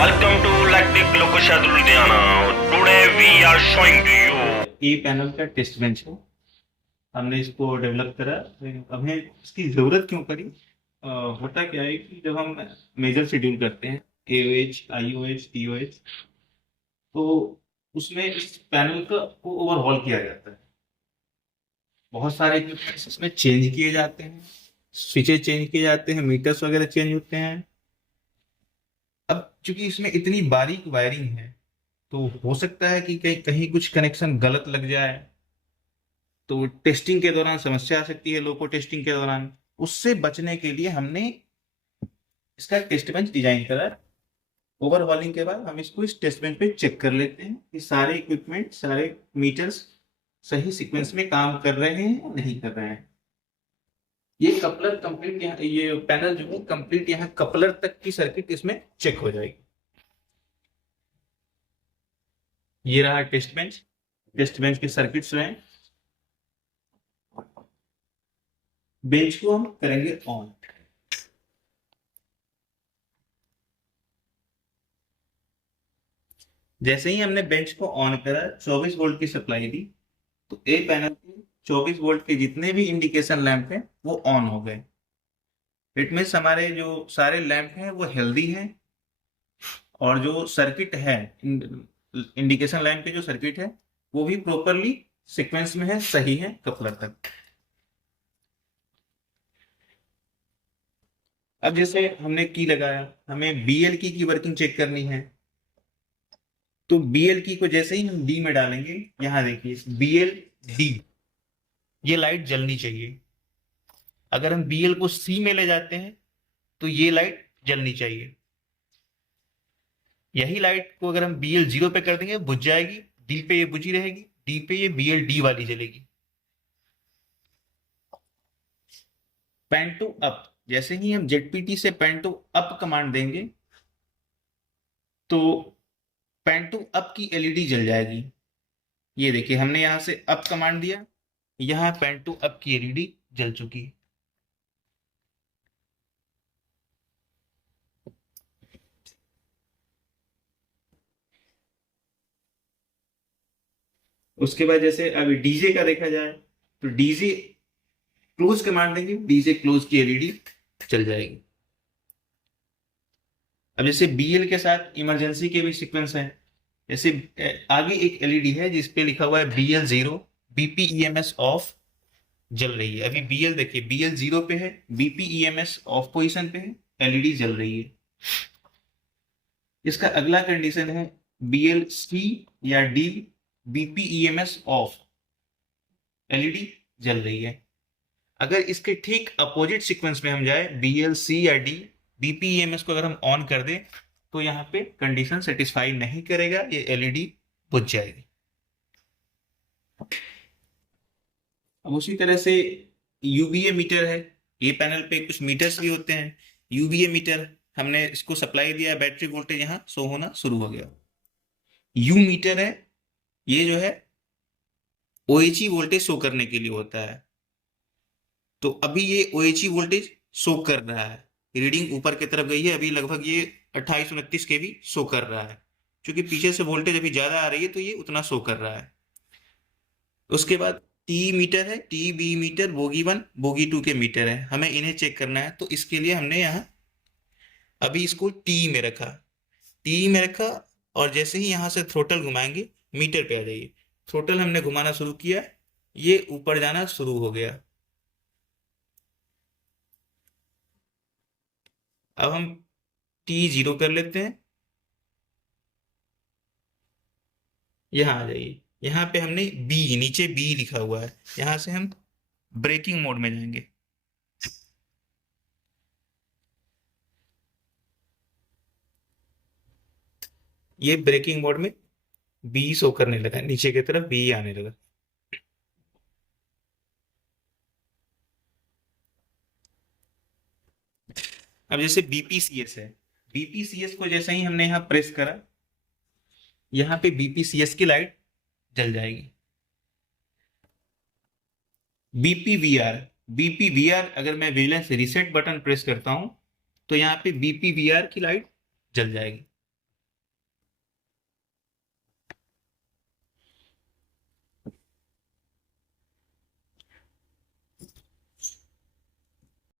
Welcome to Lactic Lokashad Ludhiana. Today we are showing to you A panel का test bench है। हमने इसको develop करा। हमें इसकी जरूरत क्यों पड़ी? होता क्या है कि जब हम मेजर शेड्यूल करते हैं एओएच, आईओएच, टीओएच, तो उसमें इस पैनल को ओवरहॉल किया जाता है। बहुत सारे इक्विपमेंट्स इसमें चेंज किए जाते हैं, स्विचेज चेंज किए जाते हैं, मीटर्स वगैरह चेंज होते हैं। अब चूंकि इसमें इतनी बारीक वायरिंग है, तो हो सकता है कि कहीं कहीं कुछ कनेक्शन गलत लग जाए, तो टेस्टिंग के दौरान समस्या आ सकती है। लोको टेस्टिंग के दौरान उससे बचने के लिए हमने इसका टेस्ट बेंच डिजाइन करा। ओवरहॉलिंग के बाद हम इसको इस टेस्ट बेंच पे चेक कर लेते हैं कि सारे इक्विपमेंट, सारे मीटर्स सही सीक्वेंस में काम कर रहे हैं या नहीं कर रहे हैं। ये कपलर कंप्लीट, यहाँ ये पैनल जो है कंप्लीट यहाँ कपलर तक की सर्किट इसमें चेक हो जाएगी। ये रहा टेस्ट बेंच। टेस्ट बेंच के सर्किट्स रहे। बेंच को हम करेंगे ऑन। जैसे ही हमने बेंच को ऑन करा, 24 वोल्ट की सप्लाई दी, तो ए पैनल के 24 वोल्ट के जितने भी इंडिकेशन लैंप हैं वो ऑन हो गए। इट मीन्स हमारे जो सारे लैंप हैं वो हेल्दी हैं, और जो सर्किट है, इंडिकेशन लैंप के जो सर्किट है वो भी प्रॉपरली सीक्वेंस में है, सही है कपलर तक। अब जैसे हमने की लगाया, हमें बीएल की वर्किंग चेक करनी है, तो बीएल की को जैसे ही हम डी में डालेंगे, यहां देखिए बीएल डी, ये लाइट जलनी चाहिए। अगर हम बीएल को सी में ले जाते हैं तो ये लाइट जलनी चाहिए। यही लाइट को अगर हम बीएल 0 पे कर देंगे बुझ जाएगी, डी पे ये बुझी रहेगी, डी पे ये बीएल डी वाली जलेगी। पैन टू अप, जैसे ही हम जेडपीटी से पैन टू अप कमांड देंगे तो पैन टू अप की एलईडी जल जाएगी। ये देखिए, हमने यहां से अप कमांड दिया, यहां पैन टू अप की एलईडी जल चुकी है। उसके बाद जैसे अभी डीजे का देखा जाए, तो डीजे क्लोज कमांड देंगे, डीजे क्लोज की एलईडी चल जाएगी। अब जैसे बीएल के साथ इमरजेंसी के भी सीक्वेंस हैं। जैसे आगे एक एलईडी है जिसपे लिखा हुआ है बीएल 0, बीपीईएमएस ऑफ, जल रही है। अभी बीएल देखिए, बीएल 0 पे है, बीपीईएमएस ऑफ पोजीशन पे है, एलईडी जल रही है। इसका अगला कंडीशन है बीएल सी या डी, बीपीईएमएस ऑफ, एलईडी जल रही है। अगर इसके ठीक अपोजिट सीक्वेंस में हम जाए, बीएल सी या डी, बीपीईएमएस को अगर हम ऑन कर दें, तो यहाँ पे कंडीशन सेटिस्फाई नहीं करेगा, ये एलईडी बुझ जाएगी। अब उसी तरह से यूवीए मीटर है। ये पैनल पे कुछ मीटर्स भी होते हैं। यूवीए मीटर हमने इसको सप्लाई दिया, बैटरी वोल्टेज यहाँ शो होना शुरू हो गया। यू मीटर है, ये जो है ओएचई वोल्टेज शो करने के लिए होता है। तो अभी ये ओएचई वोल्टेज शो कर रहा है, रीडिंग ऊपर की तरफ गई है। अभी लगभग ये 28-29 के भी शो कर रहा है, क्योंकि पीछे से वोल्टेज अभी ज्यादा आ रही है तो ये उतना शो कर रहा है। उसके बाद टी मीटर है, T B metre, bogie 1 bogie 2 के मीटर है। हमें इन्हें चेक करना है, तो इसके लिए हमने यहाँ अभी इसको टी में रखा, टी में रखा, और जैसे ही यहाँ से थ्रोटल घुमाएंगे, मीटर पे आ जाइए। थ्रोटल हमने घुमाना शुरू किया, ये ऊपर जाना शुरू हो गया। अब हम टी 0 कर लेते हैं, यहाँ आ जाइए। यहाँ पे हमने बी, नीचे बी लिखा हुआ है, यहाँ से हम ब्रेकिंग मोड में जाएंगे। ये ब्रेकिंग मोड में बी शो करने लगा, नीचे की तरफ बी आने लगा। अब जैसे बीपीसीएस है, बीपीसीएस को जैसे ही हमने यहाँ प्रेस करा, यहाँ पे बीपीसीएस की लाइट जल जाएगी। बीपीवीआर, बीपीवीआर अगर मैं विजिलेंस रिसेट बटन प्रेस करता हूं, तो यहाँ पे बीपीवीआर की लाइट जल जाएगी।